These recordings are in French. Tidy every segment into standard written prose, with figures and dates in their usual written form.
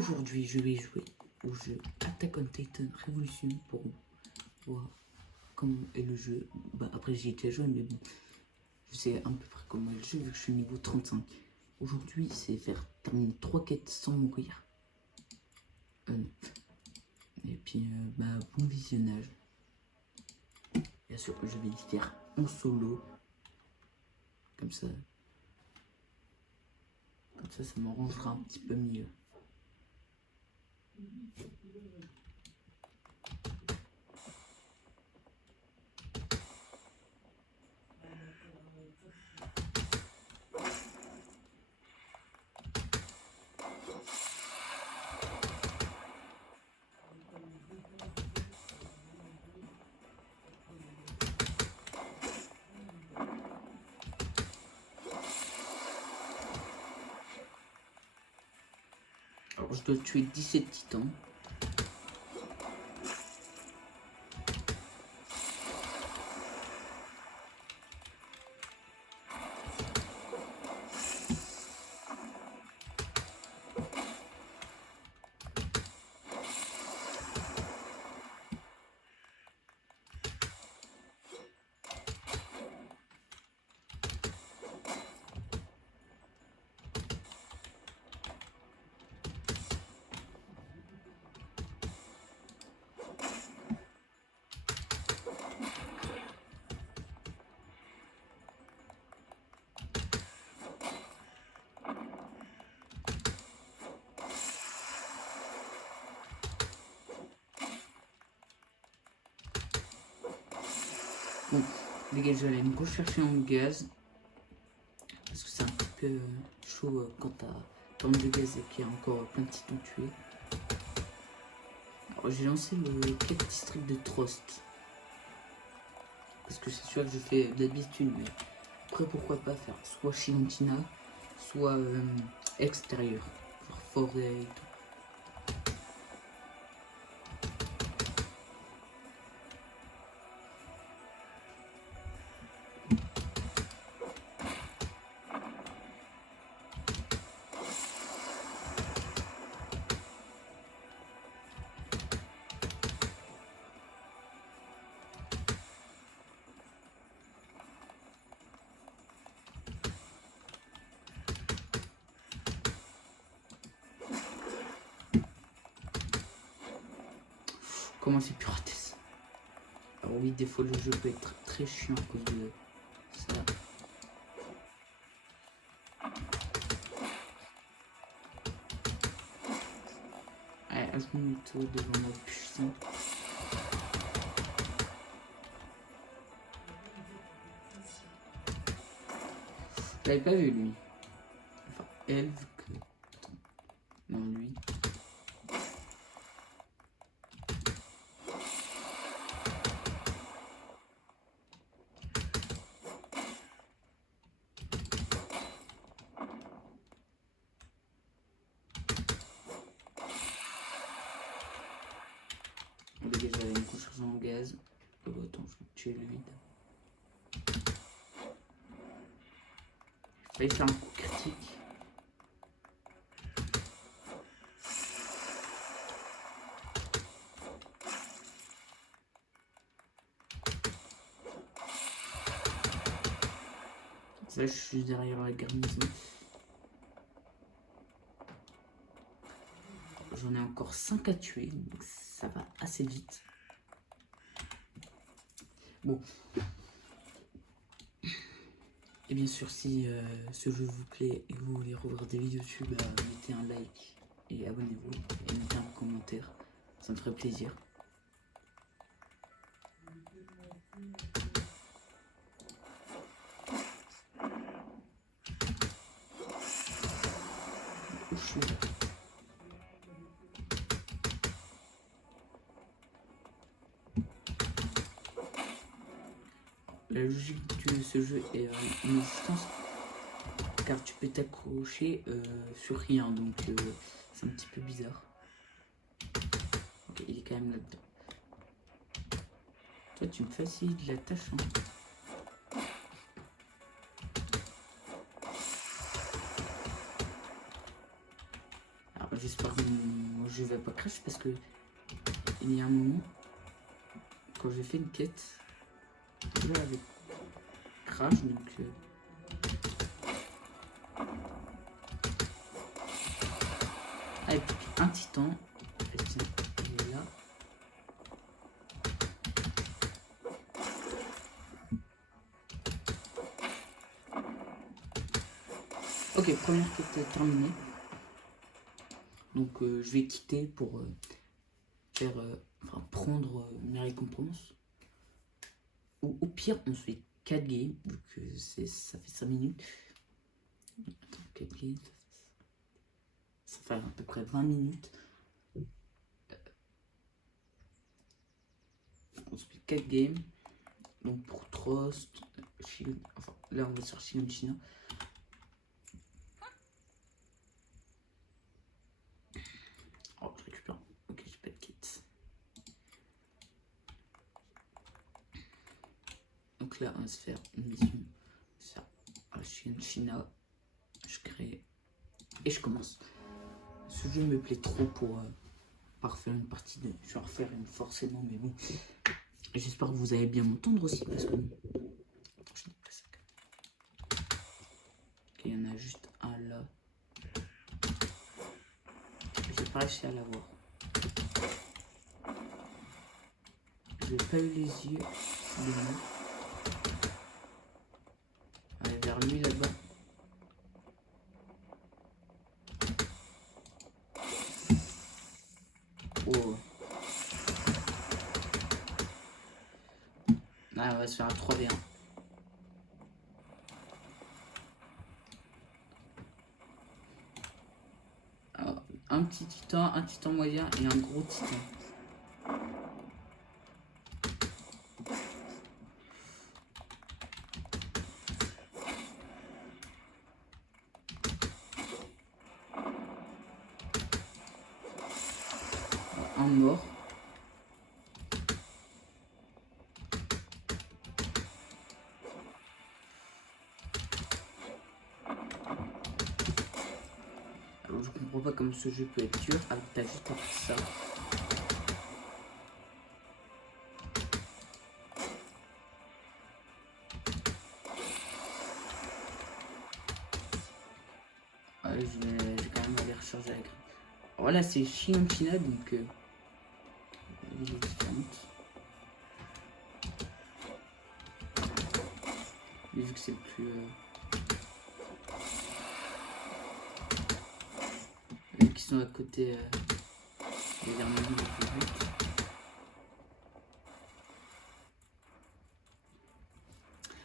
Aujourd'hui, je vais jouer au jeu Attack on Titan Revolution pour voir comment est le jeu. Après, j'y ai déjà joué, mais bon, je sais à peu près comment est le jeu vu que je suis niveau 35. Aujourd'hui, c'est faire terminer 3 quêtes sans mourir. Et puis, bon visionnage. Bien sûr, je vais y faire en solo. Comme ça, ça m'arrangera un petit peu mieux. Alors, je dois tuer 17 titans. Bon, les gars, je vais aller me rechercher en gaz. Parce que c'est un petit peu chaud quand t'as pas mal de gaz et qu'il y a encore plein de titans tués. Alors j'ai lancé le quête district de Trost. Parce que c'est sûr que je fais d'habitude, mais après pourquoi pas faire soit Chilantina, soit extérieur, genre forêt et tout. Comment j'ai pu rater ça? Alors oui, des fois le jeu peut être très chiant à cause de ça. Ouais, je me mets devant ma puissance. Je l'avais pas vu lui. Enfin, elle, vu que... Attends. Non, lui. Les gars, j'avais une construction en gaz. Oh, attends, je vais tuer le vide. Je vais faire un coup critique. Là, je suis derrière la garnison. J'en ai encore 5 à tuer, donc ça va assez vite. Bon. Et bien sûr, si ce jeu vous plaît et que vous voulez revoir des vidéos dessus, mettez un like et abonnez-vous et mettez un commentaire. Ça me ferait plaisir. La logique de ce jeu est une distance car tu peux t'accrocher sur rien, donc c'est un petit peu bizarre. Ok, il est quand même là-dedans. Toi, tu me facilites la tâche. Hein. Alors, j'espère que je vais pas crash parce que il y a un moment, quand j'ai fait une quête, je avec crash, donc avec un titan, tiens, il est là. Ok, première quête terminée. Donc je vais quitter pour faire, prendre mes récompenses. Ou au pire, on se fait 4 games, vu que ça fait 5 minutes. Attends, 4 games, ça fait à peu près 20 minutes. On se fait 4 games. Donc pour Trost, enfin là on va sur China. Oh, je récupère. Ok, j'ai pas de kit. Donc là, on va se faire une mission. Ça, China. Je crée et je commence. Ce jeu me plaît trop pour refaire une partie de. Je vais en refaire une forcément, mais bon. J'espère que vous allez bien m'entendre aussi parce que. Attends, je n'ai pas ça. Ok, il y en a juste un là. J'ai pas réussi à l'avoir. J'ai pas eu les yeux de lui. Allez, vers lui là-bas. Oh. Ah, on va se faire un 3v1. Alors, un petit titan, un titan moyen et un gros titan. Un mort. Alors, je comprends pas comment ce jeu peut être dur alors que t'as juste appris ça. Ouais, j'ai quand même aller recharger la grille. Voilà, c'est China, donc il est différente. Mais vu que c'est plus. Vu qu'ils sont à côté des derniers les plus vite.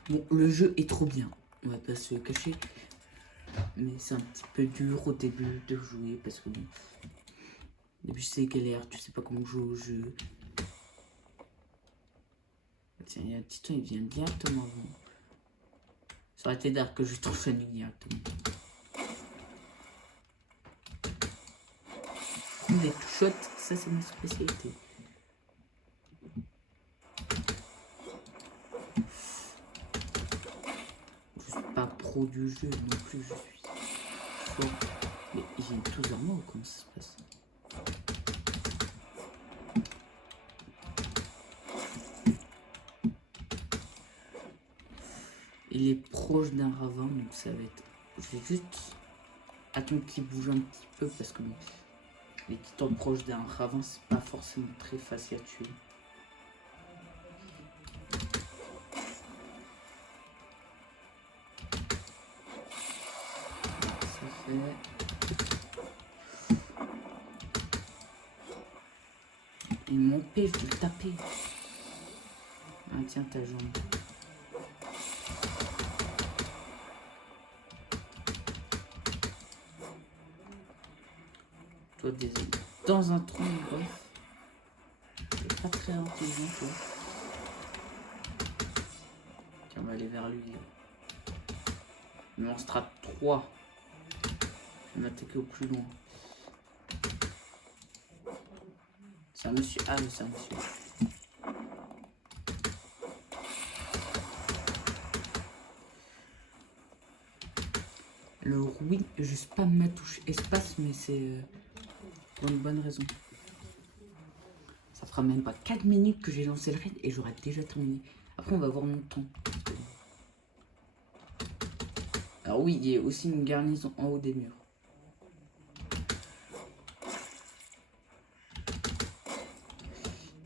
Bon, le jeu est trop bien, on va pas se cacher. Mais c'est un petit peu dur au début de jouer parce que bon. Au début c'est galère, tu sais pas comment jouer au jeu. Tiens, il y a un titan, il vient directement avant. Ça aurait été dark que je t'enchaîne directement. Les two-shots, ça c'est ma spécialité. Je suis pas pro du jeu non plus, je suis fort. Mais j'ai tous en moi, comment ça se passe? Il est proche d'un ravin, donc ça va être. Je vais juste attendre qu'il bouge un petit peu parce que les titans proches d'un ravin, c'est pas forcément très facile à tuer. Ça fait. Il m'empêche de le taper. Ah tiens ta jambe. Toi désolé. Dans un tronc, bref. C'est pas très intelligent toi. Tiens, on va aller vers lui. Il m'en restera 3. Je vais m'attaquer au plus loin. C'est un monsieur. Ah oui, c'est un monsieur. Le oui, je spam ma touche espace, mais c'est Pour une bonne raison. Ça fera même pas 4 minutes que j'ai lancé le raid et j'aurai déjà terminé. Après, on va voir mon temps. Alors oui, il y a aussi une garnison en haut des murs.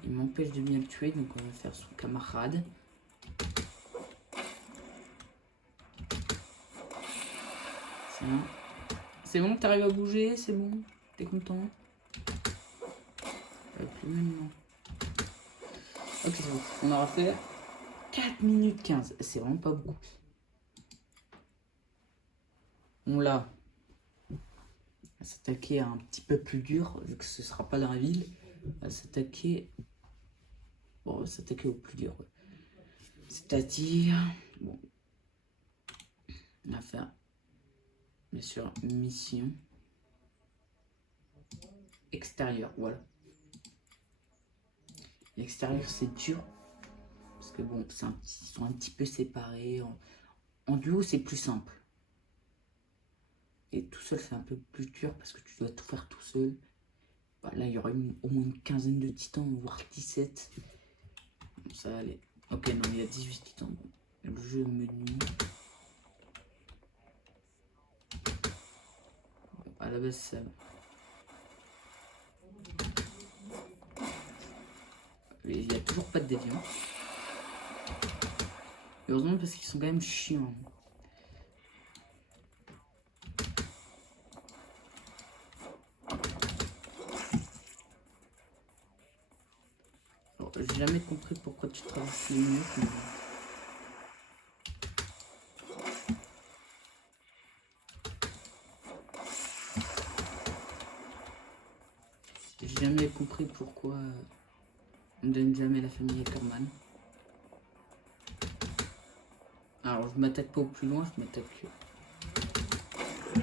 Il m'empêche de bien le tuer, donc on va faire son camarade. C'est bon. C'est bon, t'arrives à bouger, c'est bon. T'es content? Plus maintenant. Ok, c'est bon. On aura fait 4 minutes 15. C'est vraiment pas beaucoup. On l'a. On va s'attaquer à un petit peu plus dur, vu que ce sera pas dans la ville. On va s'attaquer. Bon, on va s'attaquer au plus dur. C'est-à-dire. Bon. On va faire. Bien sûr, mission. Extérieur, voilà. L'extérieur, c'est dur. Parce que bon, ils sont un petit peu séparés. En duo, c'est plus simple. Et tout seul, c'est un peu plus dur parce que tu dois tout faire tout seul. Bah, là, il y aurait au moins une quinzaine de titans, voire 17. Bon, ça va aller. Ok, non, il y a 18 titans. Bon, le jeu me nuit. Bon, à la base, ça va. Il n'y a toujours pas de déviant. Heureusement, parce qu'ils sont quand même chiants. J'ai jamais compris pourquoi tu traverses les murs. Mais... j'ai jamais compris pourquoi on ne donne jamais la famille Ackerman. Alors je m'attaque pas au plus loin, je m'attaque. Je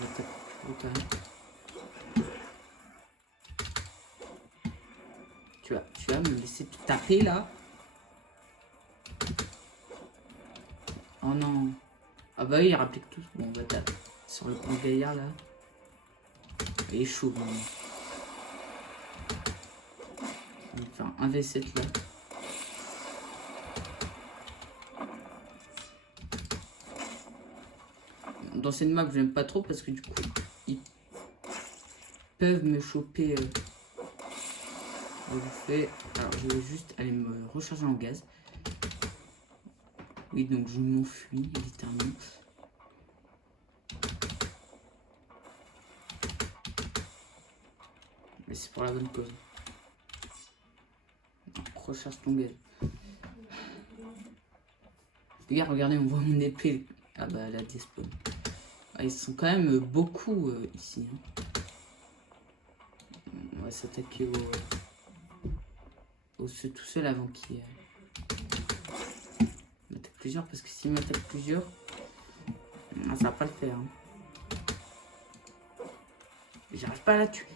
m'attaque au plus loin. Tu vas me laisser te taper là? Oh non. Ah bah oui, il rapplique tous. Bon, on va taper sur le grand gaillard là. Il est chaud maintenant. On va faire un V7 là. Dans cette map, j'aime pas trop parce que du coup, ils peuvent me choper. Alors, je vais juste aller me recharger en gaz. Oui, donc je m'enfuis littéralement. Mais c'est pour la bonne cause. Recharge ton gaz. Les gars, regardez, on voit mon épée. Ah bah, la despawn. Ah, ils sont quand même beaucoup ici. Hein. On va s'attaquer au tout seul avant qu'il m'attaque plusieurs. Parce que s'il m'attaque plusieurs, ça va pas le faire. Hein. J'arrive pas à la tuer.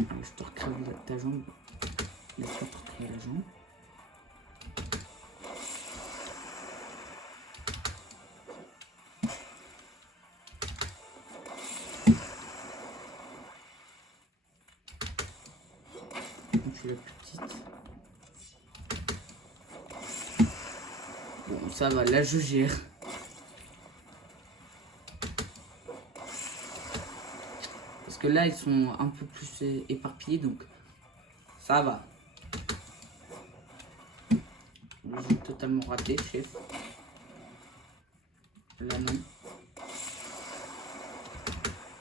Ah, je te recrève ta jambe. Laisse-moi te recréer la jambe. Je suis la plus petite. Bon, ça va, là je gère. Parce que là, ils sont un peu plus éparpillés, donc ça va. J'ai totalement raté, chef. Là, non.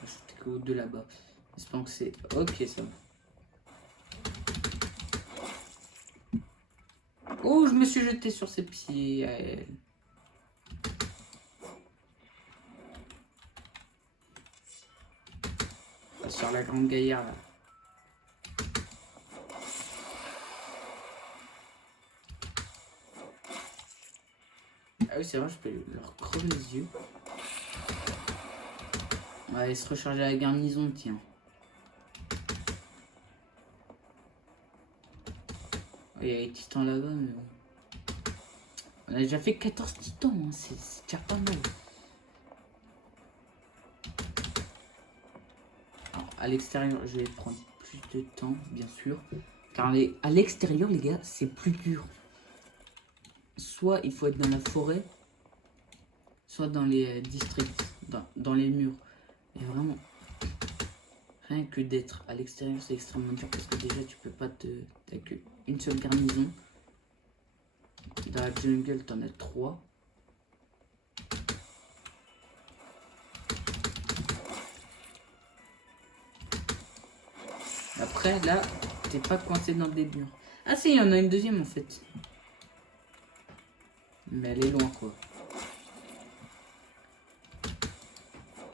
Je suis que de là-bas. J'espère que c'est... Ok, ça va. Oh, je me suis jeté sur ses pieds à elle. Sur la grande gaillarde, là. Ah oui, c'est vrai, je peux leur crever les yeux. On va aller se recharger à la garnison, tiens. Il y a les titans là-bas, mais bon. On a déjà fait 14 titans, hein. C'est déjà pas mal. à l'extérieur, je vais prendre plus de temps, bien sûr. Car à l'extérieur, les gars, c'est plus dur. Soit il faut être dans la forêt, soit dans les districts, dans les murs. Et vraiment, rien que d'être à l'extérieur, c'est extrêmement dur parce que déjà, tu peux pas te... T'as qu'une seule garnison. Dans la jungle, t'en as 3. Après, là, t'es pas coincé dans des murs. Ah si, il y en a une deuxième en fait. Mais elle est loin quoi.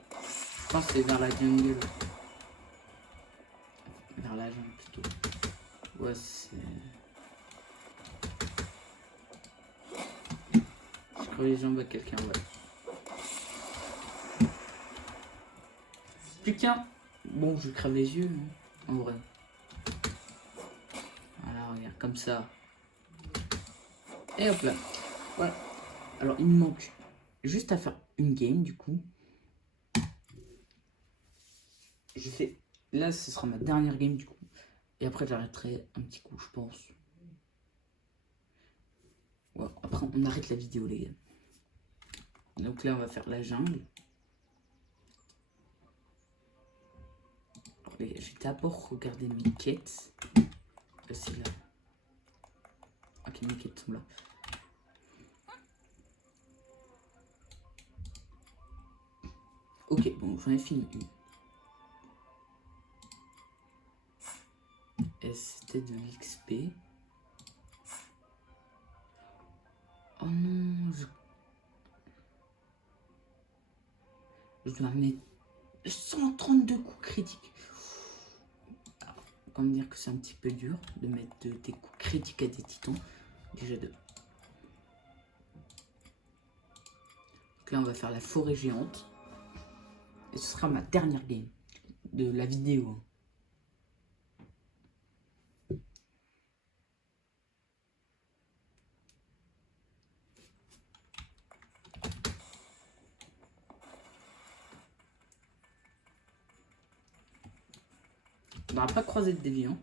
Je pense que c'est vers la jungle. Vers la jungle plutôt. Ouais, c'est... Je crois les jambes à quelqu'un, ouais. Plus qu'un. Bon, je crève les yeux, hein, en vrai. Voilà, regarde, comme ça. Et hop là. Voilà. Alors, il me manque juste à faire une game, du coup. Je fais... Là, ce sera ma dernière game, du coup. Et après, j'arrêterai un petit coup, je pense. Ouais, après, on arrête la vidéo, les gars. Donc là, on va faire la jungle. Alors, les gars, je vais d'abord regarder mes quêtes. C'est là. Ok, mes quêtes sont là. Ok, bon, j'en ai fini une. Et c'était de l'XP. Oh non, je dois mettre 132 coups critiques. Alors, comment dire que c'est un petit peu dur de mettre des coups critiques à des titans. Déjà deux. Donc là, on va faire la forêt géante. Et ce sera ma dernière game de la vidéo. On va pas croiser de déviant.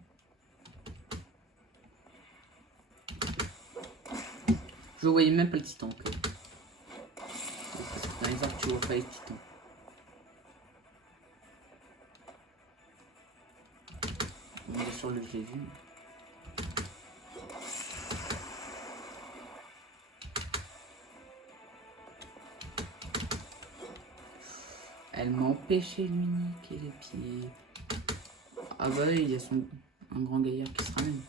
Je voyais même pas le titan. Okay. Parce que dans les arbres, tu vois pas les titans. Bien sûr, je l'ai vu. Elle m'a empêché de lui niquer les pieds. Ah bah oui, il y a un grand gaillard qui se ramène.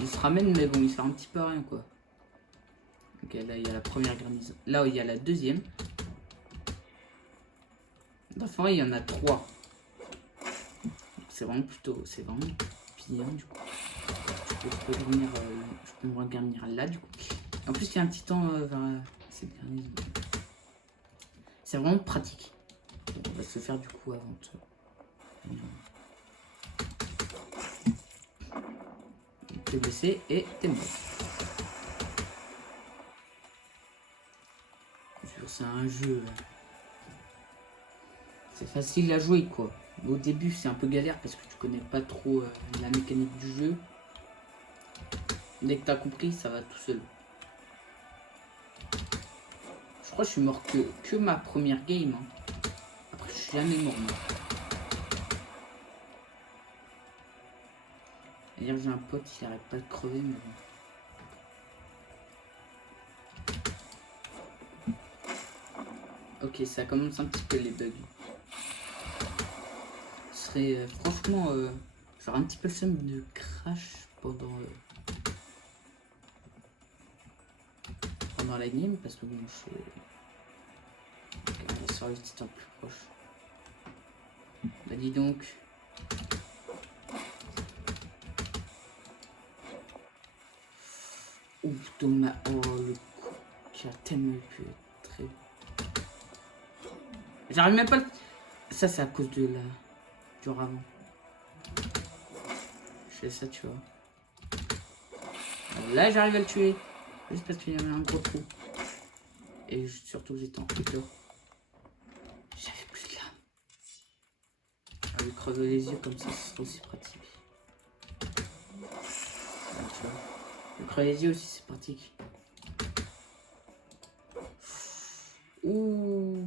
Il se ramène, mais bon, il sert un petit peu à rien, quoi. Ok, là, il y a la première garnison. Là, il y a la deuxième. Dans la forêt, il y en a 3. C'est vraiment bien, du coup. Je peux me regarnir là, du coup. En plus, il y a un titan vers cette garnison. C'est vraiment pratique. On va se faire, du coup, avant de... T'es blessé et t'es mort. C'est un jeu. C'est facile à jouer quoi. Au début c'est un peu galère parce que tu connais pas trop la mécanique du jeu. Dès que t'as compris, ça va tout seul. Je crois que je suis mort que ma première game. Hein. Après je suis jamais mort. D'ailleurs j'ai un pote qui arrête pas de crever mais bon. Ok, ça commence un petit peu les bugs. Ce serait franchement genre un petit peu le seum de crash pendant la game parce que bon je suis... Okay, on va sur le titan plus proche. Bah dis donc. Ouf, dommage. Oh le coup qui a tellement pu être très... J'arrive même pas le... Ça c'est à cause de la... du ravin. Je fais ça tu vois. Là, j'arrive à le tuer. Juste parce qu'il y avait un gros trou. Et surtout, j'étais en hauteur. J'avais plus de lame. Je vais crever les yeux comme ça, ce sera aussi pratique. Là, tu vois. Le crever les yeux aussi, c'est pratique. Ouh.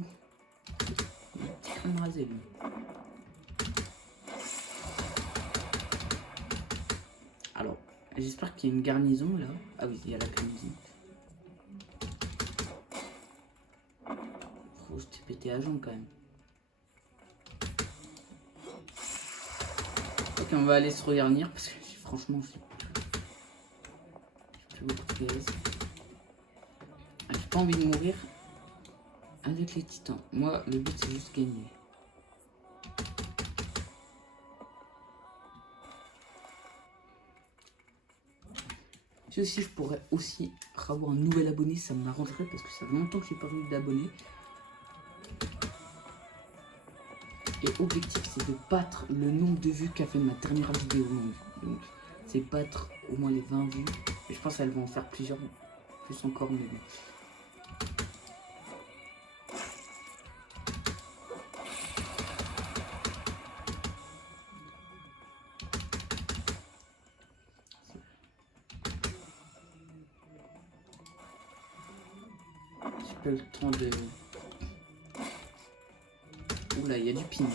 Il est petit crâne rasé, lui. Alors, j'espère qu'il y a une garnison là. Ah oui, il y a la garnison. Oh, je t'ai pété à jambe quand même. Ok, on va aller se regarnir parce que franchement, j'ai plus beaucoup de PS. Ah, j'ai pas envie de mourir avec les titans. Moi, le but c'est juste gagner. Si aussi je pourrais aussi avoir un nouvel abonné, ça m'arrangerait parce que ça fait longtemps que j'ai pas eu d'abonnés. Et objectif c'est de battre le nombre de vues qu'a fait ma dernière vidéo longue. Donc c'est battre au moins les 20 vues. Et je pense qu'elles vont en faire plusieurs, plus encore, mais bon. J'ai pas eu le temps de... Oula, il y a du pignon.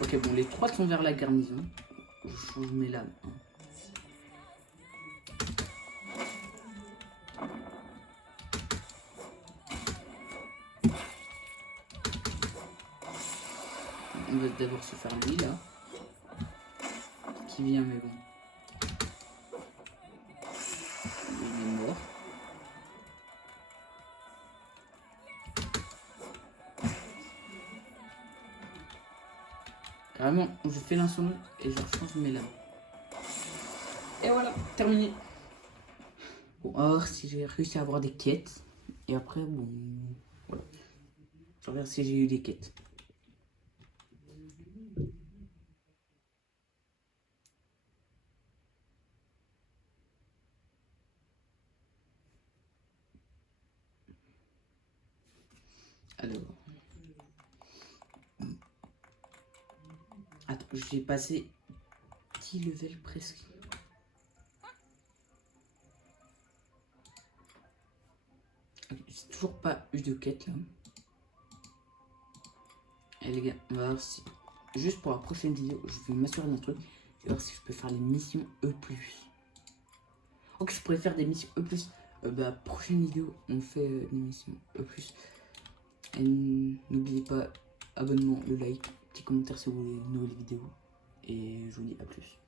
Ok, bon, les trois sont vers la garnison. Je change mes lames. Hein. On va d'abord se faire lui là. Qui vient, mais bon. Il est mort. Carrément, je fais l'incendie et je change mes lames. Et voilà, terminé. Bon, alors si j'ai réussi à avoir des quêtes. Et après, bon, voilà. Je regarde si j'ai eu des quêtes. Alors. Attends, j'ai passé 10 levels presque. J'ai toujours pas eu de quête là. Et les gars, on va voir si... Juste pour la prochaine vidéo, je vais m'assurer d'un truc. Je vais voir si je peux faire les missions E+. Ok, je pourrais faire des missions E+. Prochaine vidéo, on fait les missions E+. Et n'oubliez pas, abonnement, le like, petit commentaire si vous voulez une nouvelle vidéo. Et je vous dis à plus.